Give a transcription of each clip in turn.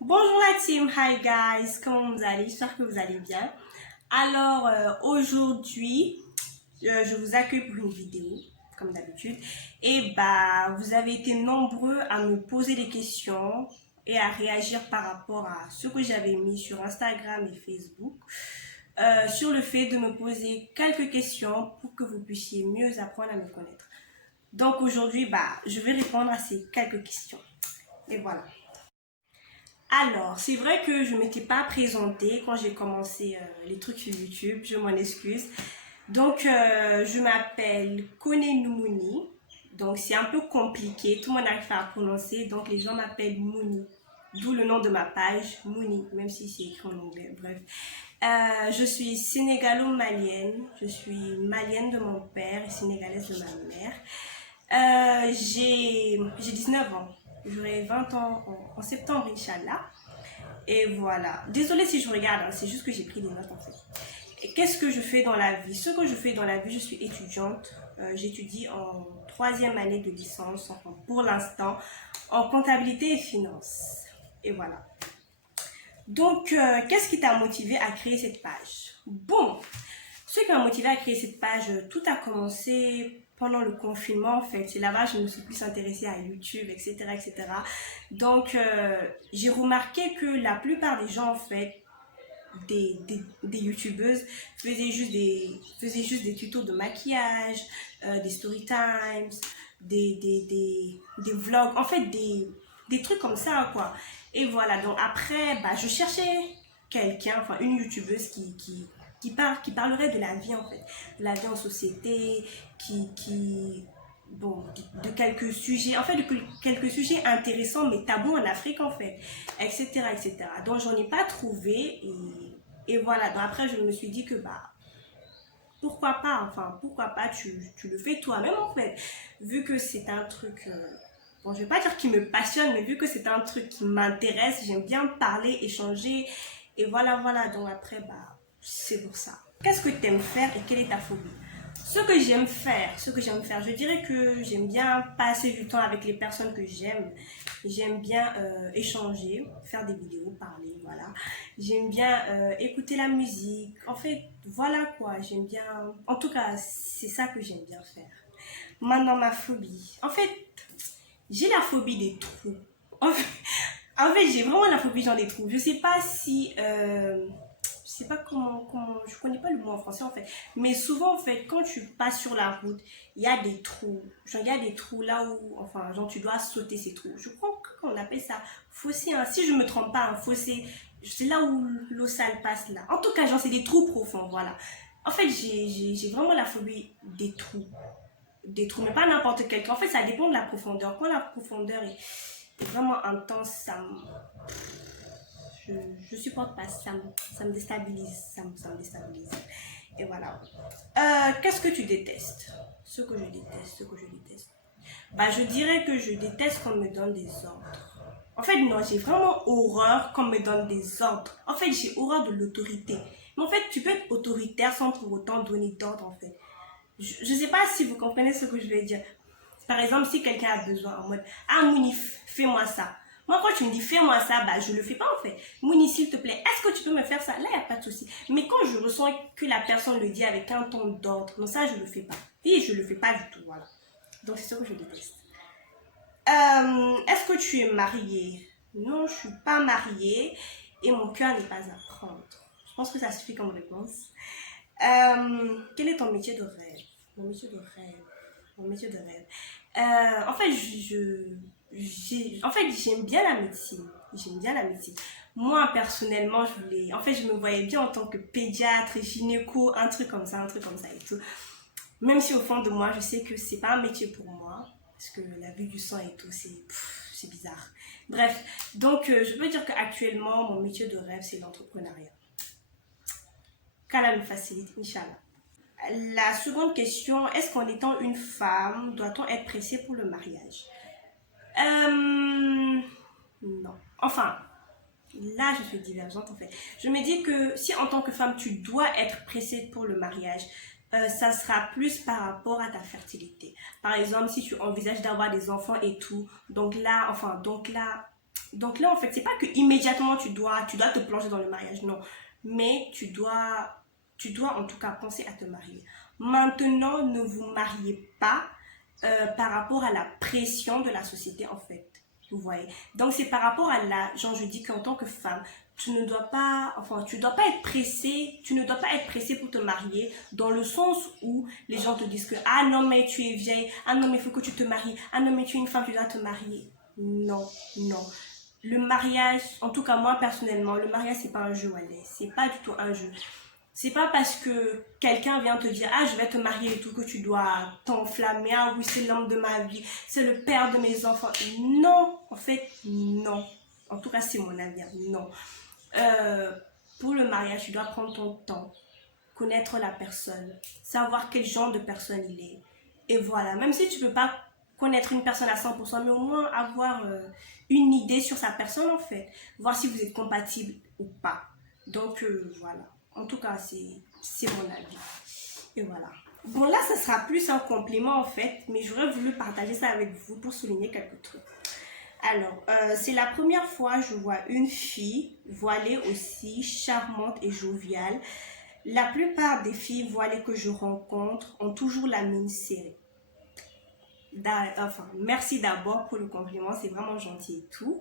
Bonjour la team, hi guys, comment vous allez? J'espère que vous allez bien. Alors aujourd'hui, je vous accueille pour une vidéo, comme d'habitude. Et bah, vous avez été nombreux à me poser des questions et à réagir par rapport à ce que j'avais mis sur Instagram et Facebook. Sur le fait de me poser quelques questions pour que vous puissiez mieux apprendre à me connaître. Donc aujourd'hui, bah, je vais répondre à ces quelques questions. Et voilà. Alors, c'est vrai que je ne m'étais pas présentée quand j'ai commencé les trucs sur YouTube, je m'en excuse. Donc, je m'appelle Kone Noumouni. Donc, c'est un peu compliqué, tout le monde n'arrive pas à prononcer, donc les gens m'appellent Mouni. D'où le nom de ma page, Mouni, même si c'est écrit en anglais, bref. Je suis sénégalo-malienne, je suis malienne de mon père et sénégalaise de ma mère. J'ai 19 ans, j'aurai 20 ans en septembre, Inch'Allah. Et voilà. Désolée si je regarde, hein, c'est juste que j'ai pris des notes en fait. Qu'est-ce que je fais dans la vie? Ce que je fais dans la vie, je suis étudiante. J'étudie en troisième année de licence, enfin, pour l'instant, en comptabilité et finance. Et voilà. Donc, qu'est-ce qui t'a motivé à créer cette page? Bon, ce qui m'a motivé à créer cette page, tout a commencé pendant le confinement en fait. C'est là-bas que je me suis plus intéressée à YouTube, etc. etc. Donc, j'ai remarqué que la plupart des gens en fait, des youtubeuses faisaient juste des tutos de maquillage, des story times, des vlogs, en fait des trucs comme ça quoi. Et voilà, donc après, bah, je cherchais quelqu'un, enfin une youtubeuse qui parlerait de la vie en fait, de la vie en société, bon, de quelques sujets, en fait de quelques sujets intéressants mais tabous en Afrique en fait, etc. etc. Donc j'en ai pas trouvé et voilà, donc après je me suis dit que bah pourquoi pas, enfin pourquoi pas tu le fais toi-même en fait, vu que c'est un truc, bon je vais pas dire qui me passionne, mais vu que c'est un truc qui m'intéresse, j'aime bien parler, échanger, et voilà, donc après bah c'est pour ça. Qu'est-ce que tu aimes faire et quelle est ta phobie? Ce que j'aime faire, je dirais que j'aime bien passer du temps avec les personnes que j'aime. J'aime bien échanger, faire des vidéos, parler, voilà. J'aime bien écouter la musique. En fait, voilà quoi, j'aime bien. En tout cas, c'est ça que j'aime bien faire. Maintenant, ma phobie. En fait, j'ai la phobie des trous. En fait, j'ai vraiment la phobie dans les trous. Je sais pas si je sais pas je connais pas le mot en français en fait, mais souvent en fait quand tu passes sur la route il y a des trous, genre il y a des trous là où enfin genre tu dois sauter ces trous, je crois qu'on appelle ça fossé, hein. Si je me trompe pas, un fossé c'est là où l'eau sale passe là, en tout cas genre c'est des trous profonds, voilà. En fait j'ai vraiment la phobie des trous, mais pas n'importe quel. En fait ça dépend de la profondeur, quand la profondeur est vraiment intense, je supporte pas, ça me déstabilise, ça me déstabilise. Et voilà. Qu'est-ce que tu détestes? Ce que je déteste. Bah, je dirais que je déteste qu'on me donne des ordres. En fait, non, j'ai vraiment horreur qu'on me donne des ordres. En fait, j'ai horreur de l'autorité. Mais en fait, tu peux être autoritaire sans pour autant donner d'ordre, en fait. Je sais pas si vous comprenez ce que je veux dire. Par exemple, si quelqu'un a besoin en mode ah Mouni, fais-moi ça. Moi, quand tu me dis fais-moi ça, bah je le fais pas en fait. Mouni, s'il te plaît, est-ce que tu peux me faire ça? Là, il n'y a pas de souci. Mais quand je ressens que la personne le dit avec un ton d'ordre, non, ça, je le fais pas. Et je le fais pas du tout, voilà. Donc, c'est ce que je déteste. Est-ce que tu es mariée? Non, je suis pas mariée et mon cœur n'est pas à prendre. Je pense que ça suffit comme réponse. Quel est ton métier de rêve? Mon métier de rêve. Mon métier de rêve. En fait, en fait, j'aime bien la médecine. J'aime bien la médecine. Moi, personnellement, en fait, je me voyais bien en tant que pédiatre, gynéco, un truc comme ça et tout. Même si au fond de moi, je sais que c'est pas un métier pour moi, parce que la vue du sang et tout, c'est bizarre. Bref, donc je peux dire qu'actuellement, mon métier de rêve, c'est l'entrepreneuriat. Qu'Allah nous facilite, Inch'Allah. La seconde question, est-ce qu'en étant une femme, doit-on être pressée pour le mariage? Non. Enfin, là, je suis divergente en fait. Je me dis que si en tant que femme, tu dois être pressée pour le mariage, ça sera plus par rapport à ta fertilité. Par exemple, si tu envisages d'avoir des enfants et tout, donc là, Donc là, en fait, c'est pas que immédiatement tu dois te plonger dans le mariage, non. Mais tu dois en tout cas penser à te marier. Maintenant, ne vous mariez pas par rapport à la pression de la société, en fait. Vous voyez. Donc c'est par rapport à la, genre je dis qu'en tant que femme, tu ne dois pas, enfin tu dois pas être pressée, tu ne dois pas être pressée pour te marier dans le sens où les gens te disent que ah non mais tu es vieille, ah non mais il faut que tu te maries, ah non mais tu es une femme, tu dois te marier. Non, non. Le mariage, en tout cas moi personnellement, le mariage c'est pas un jeu, allez, c'est pas du tout un jeu. C'est pas parce que quelqu'un vient te dire ah je vais te marier et tout que tu dois t'enflammer, ah oui c'est l'homme de ma vie, c'est le père de mes enfants. Non, en fait non. En tout cas c'est mon avis, non. Euh, pour le mariage tu dois prendre ton temps, connaître la personne, savoir quel genre de personne il est. Et voilà, même si tu peux pas connaître une personne à 100%, mais au moins avoir une idée sur sa personne en fait, voir si vous êtes compatible ou pas. Donc voilà. En tout cas, c'est mon avis. Et voilà. Bon, là, ça sera plus un complément en fait, mais j'aurais voulu partager ça avec vous pour souligner quelques trucs. Alors, c'est la première fois que je vois une fille voilée aussi charmante et joviale. La plupart des filles voilées que je rencontre ont toujours la mine serrée. Enfin, merci d'abord pour le compliment, c'est vraiment gentil et tout.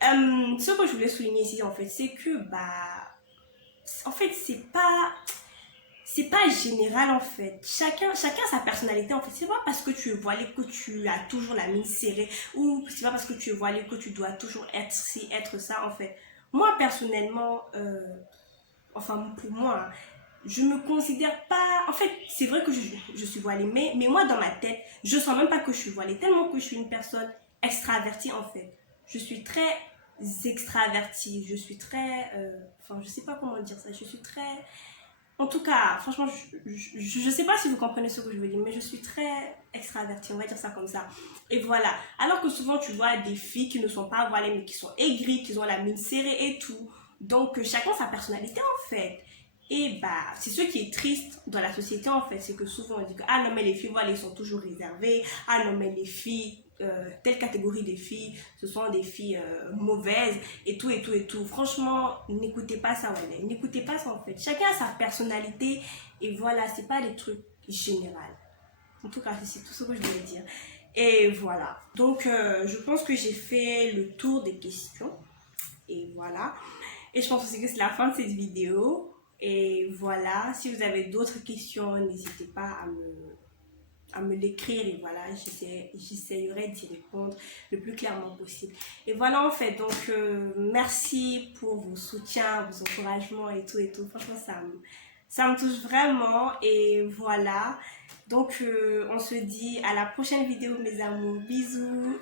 Ce que je voulais souligner ici, en fait, c'est que, en fait, c'est pas général en fait. Chacun a sa personnalité en fait. C'est pas parce que tu es voilé que tu as toujours la mine serrée ou c'est pas parce que tu es voilé que tu dois toujours être ci, être ça en fait. Moi personnellement, enfin pour moi, hein, je me considère pas. En fait, c'est vrai que je suis voilée, mais moi dans ma tête, je sens même pas que je suis voilée tellement que je suis une personne extravertie en fait. Je suis très extravertie, je suis très. Enfin, je sais pas comment dire ça, je suis très. En tout cas, franchement, je sais pas si vous comprenez ce que je veux dire, mais je suis très extravertie, on va dire ça comme ça. Et voilà. Alors que souvent, tu vois des filles qui ne sont pas voilées, mais qui sont aigries, qui ont la mine serrée et tout. Donc, chacun sa personnalité, en fait. Et c'est ce qui est triste dans la société, en fait. C'est que souvent, on dit que, ah non, mais les filles voilées sont toujours réservées. Ah non, mais les filles, telle catégorie de filles, ce sont des filles mauvaises et tout, et tout, et tout. Franchement, n'écoutez pas ça, ouais. N'écoutez pas ça, en fait. Chacun a sa personnalité et voilà, c'est pas des trucs généraux. En tout cas, c'est tout ce que je voulais dire. Et voilà. Donc, je pense que j'ai fait le tour des questions. Et voilà. Et je pense aussi que c'est la fin de cette vidéo. Et voilà, si vous avez d'autres questions, n'hésitez pas à me l'écrire et voilà, j'essayerai d'y répondre le plus clairement possible. Et voilà en fait, donc merci pour vos soutiens, vos encouragements et tout et tout. Franchement, ça me touche vraiment et voilà. Donc on se dit à la prochaine vidéo mes amours. Bisous.